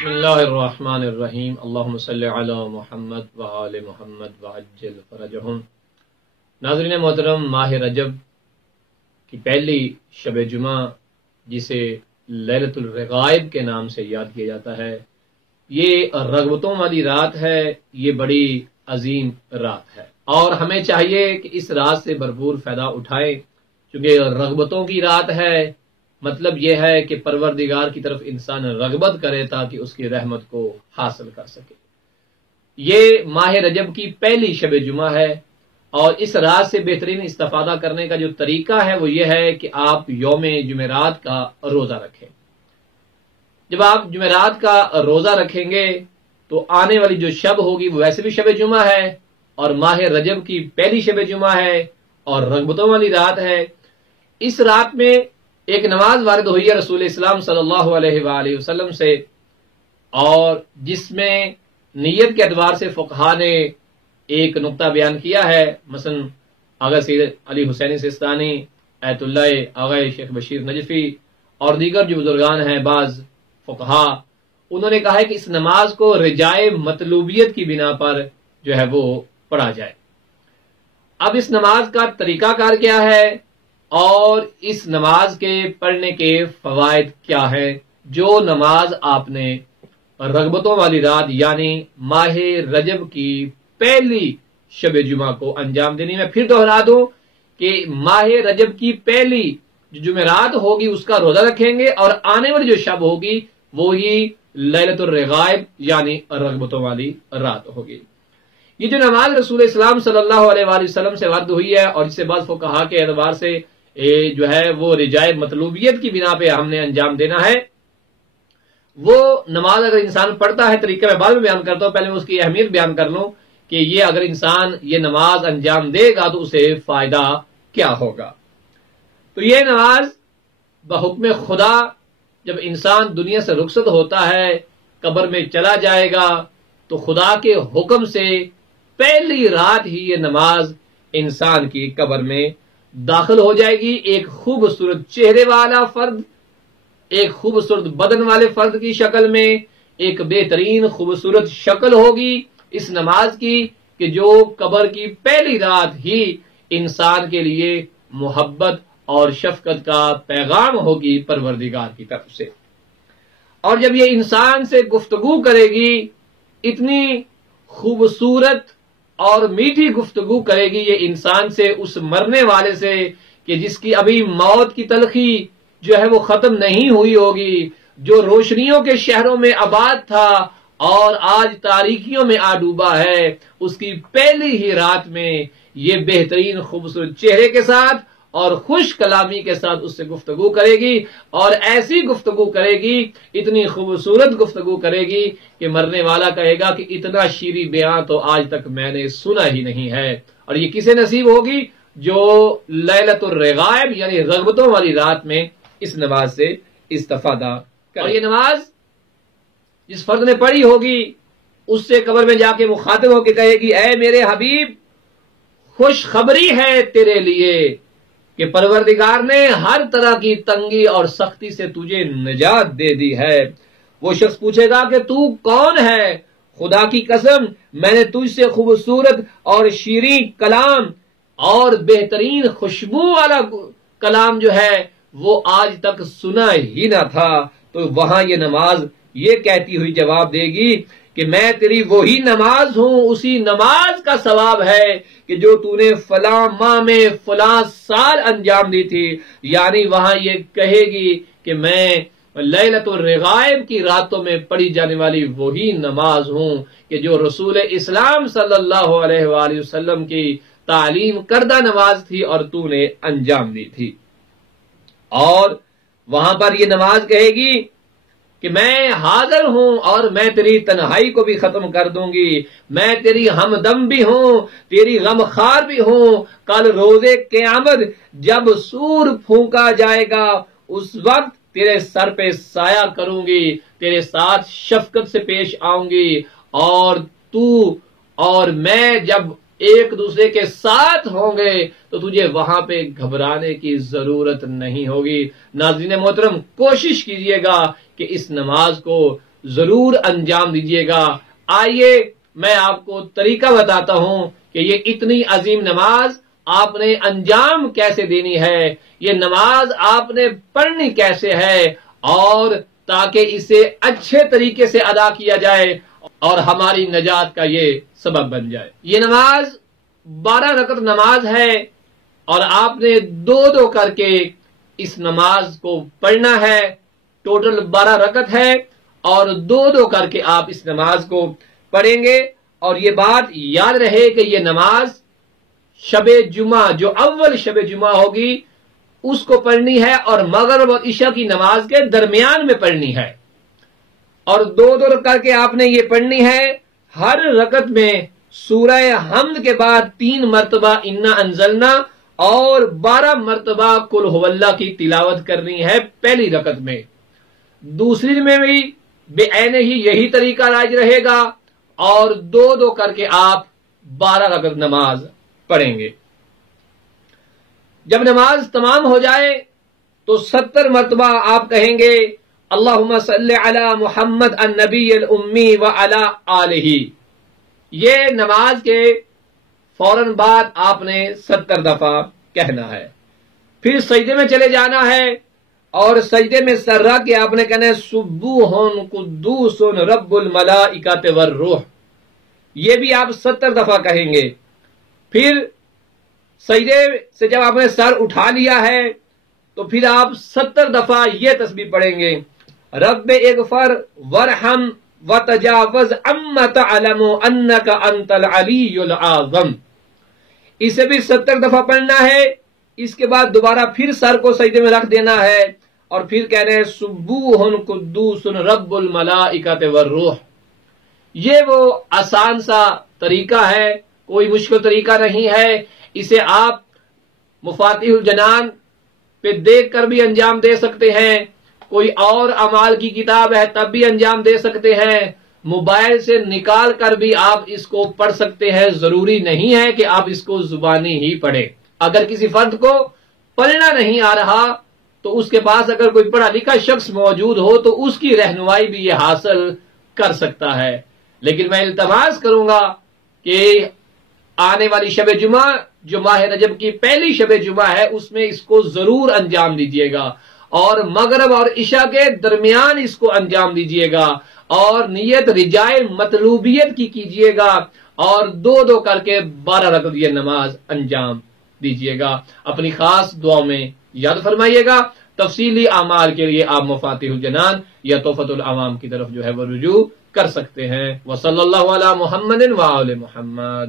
بسم اللہ الرحمن الرحیم اللہم صلی علی محمد وآل محمد وعجل فرجہم۔ ناظرین محترم، ماہ رجب کی پہلی شب جمعہ جسے لیلۃ الرغائب کے نام سے یاد کیا جاتا ہے، یہ رغبتوں والی رات ہے، یہ بڑی عظیم رات ہے اور ہمیں چاہیے کہ اس رات سے بھرپور فائدہ اٹھائیں، چونکہ رغبتوں کی رات ہے۔ مطلب یہ ہے کہ پروردگار کی طرف انسان رغبت کرے تاکہ اس کی رحمت کو حاصل کر سکے۔ یہ ماہ رجب کی پہلی شب جمعہ ہے اور اس رات سے بہترین استفادہ کرنے کا جو طریقہ ہے وہ یہ ہے کہ آپ یوم جمعرات کا روزہ رکھیں۔ جب آپ جمعرات کا روزہ رکھیں گے تو آنے والی جو شب ہوگی وہ ویسے بھی شب جمعہ ہے اور ماہ رجب کی پہلی شب جمعہ ہے اور رغبتوں والی رات ہے۔ اس رات میں ایک نماز وارد ہوئی ہے رسول اسلام صلی اللہ علیہ وآلہ وسلم سے، اور جس میں نیت کے اعتبار سے فقہا نے ایک نقطہ بیان کیا ہے۔ مثلا آغا سید علی حسینی سستانی، ایت اللہ آغا شیخ بشیر نجفی اور دیگر جو بزرگان ہیں بعض فقہا، انہوں نے کہا ہے کہ اس نماز کو رجائے مطلوبیت کی بنا پر جو ہے وہ پڑھا جائے۔ اب اس نماز کا طریقہ کار کیا ہے اور اس نماز کے پڑھنے کے فوائد کیا ہیں جو نماز آپ نے رغبتوں والی رات یعنی ماہ رجب کی پہلی شب جمعہ کو انجام دینی۔ میں پھر دہرا دوں کہ ماہ رجب کی پہلی جو جمعرات ہوگی اس کا روزہ رکھیں گے اور آنے والی جو شب ہوگی وہی لیلۃ الرغائب یعنی رغبتوں والی رات ہوگی۔ یہ جو نماز رسول اسلام صلی اللہ علیہ وآلہ وسلم سے وارد ہوئی ہے اور جسے بعض فقہا کے اعتبار سے جو ہے وہ رجائے مطلوبیت کی بنا پہ ہم نے انجام دینا ہے، وہ نماز اگر انسان پڑھتا ہے، طریقہ میں بعد میں بیان کرتا ہوں، پہلے میں اس کی اہمیت بیان کر لوں کہ یہ اگر انسان یہ نماز انجام دے گا تو اسے فائدہ کیا ہوگا۔ تو یہ نماز بحکم خدا جب انسان دنیا سے رخصت ہوتا ہے، قبر میں چلا جائے گا، تو خدا کے حکم سے پہلی رات ہی یہ نماز انسان کی قبر میں داخل ہو جائے گی۔ ایک خوبصورت چہرے والا فرد، ایک خوبصورت بدن والے فرد کی شکل میں ایک بہترین خوبصورت شکل ہوگی اس نماز کی کہ جو قبر کی پہلی رات ہی انسان کے لیے محبت اور شفقت کا پیغام ہوگی پروردگار کی طرف سے۔ اور جب یہ انسان سے گفتگو کرے گی، اتنی خوبصورت اور میٹھی گفتگو کرے گی یہ انسان سے، اس مرنے والے سے کہ جس کی ابھی موت کی تلخی جو ہے وہ ختم نہیں ہوئی ہوگی، جو روشنیوں کے شہروں میں آباد تھا اور آج تاریکیوں میں آ ڈوبا ہے، اس کی پہلی ہی رات میں یہ بہترین خوبصورت چہرے کے ساتھ اور خوش کلامی کے ساتھ اس سے گفتگو کرے گی، اور ایسی گفتگو کرے گی، اتنی خوبصورت گفتگو کرے گی کہ مرنے والا کہے گا کہ اتنا شیریں بیان تو آج تک میں نے سنا ہی نہیں ہے۔ اور یہ کسے نصیب ہوگی؟ جو لیلۃ الرغائب یعنی رغبتوں والی رات میں اس نماز سے استفادہ کرے۔ اور یہ نماز جس فرد نے پڑھی ہوگی اس سے قبر میں جا کے مخاطب ہو کے کہے گی، اے میرے حبیب، خوشخبری ہے تیرے لیے کہ پروردگار نے ہر طرح کی تنگی اور سختی سے تجھے نجات دے دی ہے۔ وہ شخص پوچھے گا کہ تو کون ہے؟ خدا کی قسم میں نے تجھ سے خوبصورت اور شیریں کلام اور بہترین خوشبو والا کلام جو ہے وہ آج تک سنا ہی نہ تھا۔ تو وہاں یہ نماز یہ کہتی ہوئی جواب دے گی کہ میں تیری وہی نماز ہوں، اسی نماز کا ثواب ہے کہ جو تو نے فلاں ماہ میں فلاں سال انجام دی تھی۔ یعنی وہاں یہ کہے گی کہ میں لیلۃ الرغائب کی راتوں میں پڑھی جانے والی وہی نماز ہوں کہ جو رسول اسلام صلی اللہ علیہ وآلہ وسلم کی تعلیم کردہ نماز تھی اور تو نے انجام دی تھی۔ اور وہاں پر یہ نماز کہے گی کہ میں حاضر ہوں اور میں تیری تنہائی کو بھی ختم کر دوں گی، میں تیری ہمدم بھی ہوں، تیری غمخوار بھی ہوں۔ کل روز قیامت جب سور پھونکا جائے گا اس وقت تیرے سر پہ سایہ کروں گی، تیرے ساتھ شفقت سے پیش آؤں گی، اور تو اور میں جب ایک دوسرے کے ساتھ ہوں گے تو تجھے وہاں پہ گھبرانے کی ضرورت نہیں ہوگی۔ ناظرین محترم، کوشش کیجئے گا کہ اس نماز کو ضرور انجام دیجیے گا۔ آئیے میں آپ کو طریقہ بتاتا ہوں کہ یہ اتنی عظیم نماز آپ نے انجام کیسے دینی ہے، یہ نماز آپ نے پڑھنی کیسے ہے، اور تاکہ اسے اچھے طریقے سے ادا کیا جائے اور ہماری نجات کا یہ سبب بن جائے۔ یہ نماز 12 رکعت نماز ہے، اور آپ نے 2 کر کے اس نماز کو پڑھنا ہے۔ ٹوٹل 12 رکعت ہے، اور 2 کر کے آپ اس نماز کو پڑھیں گے۔ اور یہ بات یاد رہے کہ یہ نماز شب جمعہ، جو اول شب جمعہ ہوگی، اس کو پڑھنی ہے، اور مغرب اور عشاء کی نماز کے درمیان میں پڑھنی ہے، اور 2 کر کے آپ نے یہ پڑھنی ہے۔ ہر رکعت میں سورہ حمد کے بعد 3 مرتبہ انا انزلنا اور 12 مرتبہ قل هو اللہ کی تلاوت کرنی ہے پہلی رکعت میں۔ دوسری میں بھی بے عین ہی یہی طریقہ رائج رہے گا، اور 2 کر کے آپ 12 رکعت نماز پڑھیں گے۔ جب نماز تمام ہو جائے تو 70 مرتبہ آپ کہیں گے اللہم صلی علی محمد النبی الامی وعلی آلہ۔ یہ نماز کے فوراً بعد آپ نے 70 دفعہ کہنا ہے۔ پھر سجدے میں چلے جانا ہے، اور سجدے میں سر رکھ کے آپ نے کہنا ہے سبوح قدوس رب الملائکۃ والروح۔ یہ بھی آپ 70 دفعہ کہیں گے۔ پھر سجدے سے جب آپ نے سر اٹھا لیا ہے تو پھر آپ 70 دفعہ یہ تسبیح پڑھیں گے رب اغفر ورحم وتجاوز عما تعلم انک انت العلی العظم۔ اسے بھی 70 دفعہ پڑھنا ہے۔ اس کے بعد دوبارہ پھر سر کو سجدے میں رکھ دینا ہے، اور پھر کہنا ہے سبوح قدوس رب الملائکۃ والروح۔ یہ وہ آسان سا طریقہ ہے، کوئی مشکل طریقہ نہیں ہے۔ اسے آپ مفاتیح الجنان پہ دیکھ کر بھی انجام دے سکتے ہیں، کوئی اور اعمال کی کتاب ہے تب بھی انجام دے سکتے ہیں، موبائل سے نکال کر بھی آپ اس کو پڑھ سکتے ہیں۔ ضروری نہیں ہے کہ آپ اس کو زبانی ہی پڑھیں۔ اگر کسی فرد کو پڑھنا نہیں آ رہا تو اس کے پاس اگر کوئی پڑھا لکھا شخص موجود ہو تو اس کی رہنمائی بھی یہ حاصل کر سکتا ہے۔ لیکن میں التماس کروں گا کہ آنے والی شب جمعہ جو ماہ رجب کی پہلی شب جمعہ ہے اس میں اس کو ضرور انجام دیجیے گا، اور مغرب اور عشاء کے درمیان اس کو انجام دیجیے گا، اور نیت رجائے مطلوبیت کی کیجیے گا، اور 2 کر کے 12 رکعت یہ نماز انجام دیجیے گا۔ اپنی خاص دعاؤں میں یاد فرمائیے گا۔ تفصیلی اعمال کے لیے آپ مفاتیح الجنان یا تحفۃ العوام کی طرف جو ہے وہ رجوع کر سکتے ہیں۔ وصلی اللہ علی محمد وآل محمد۔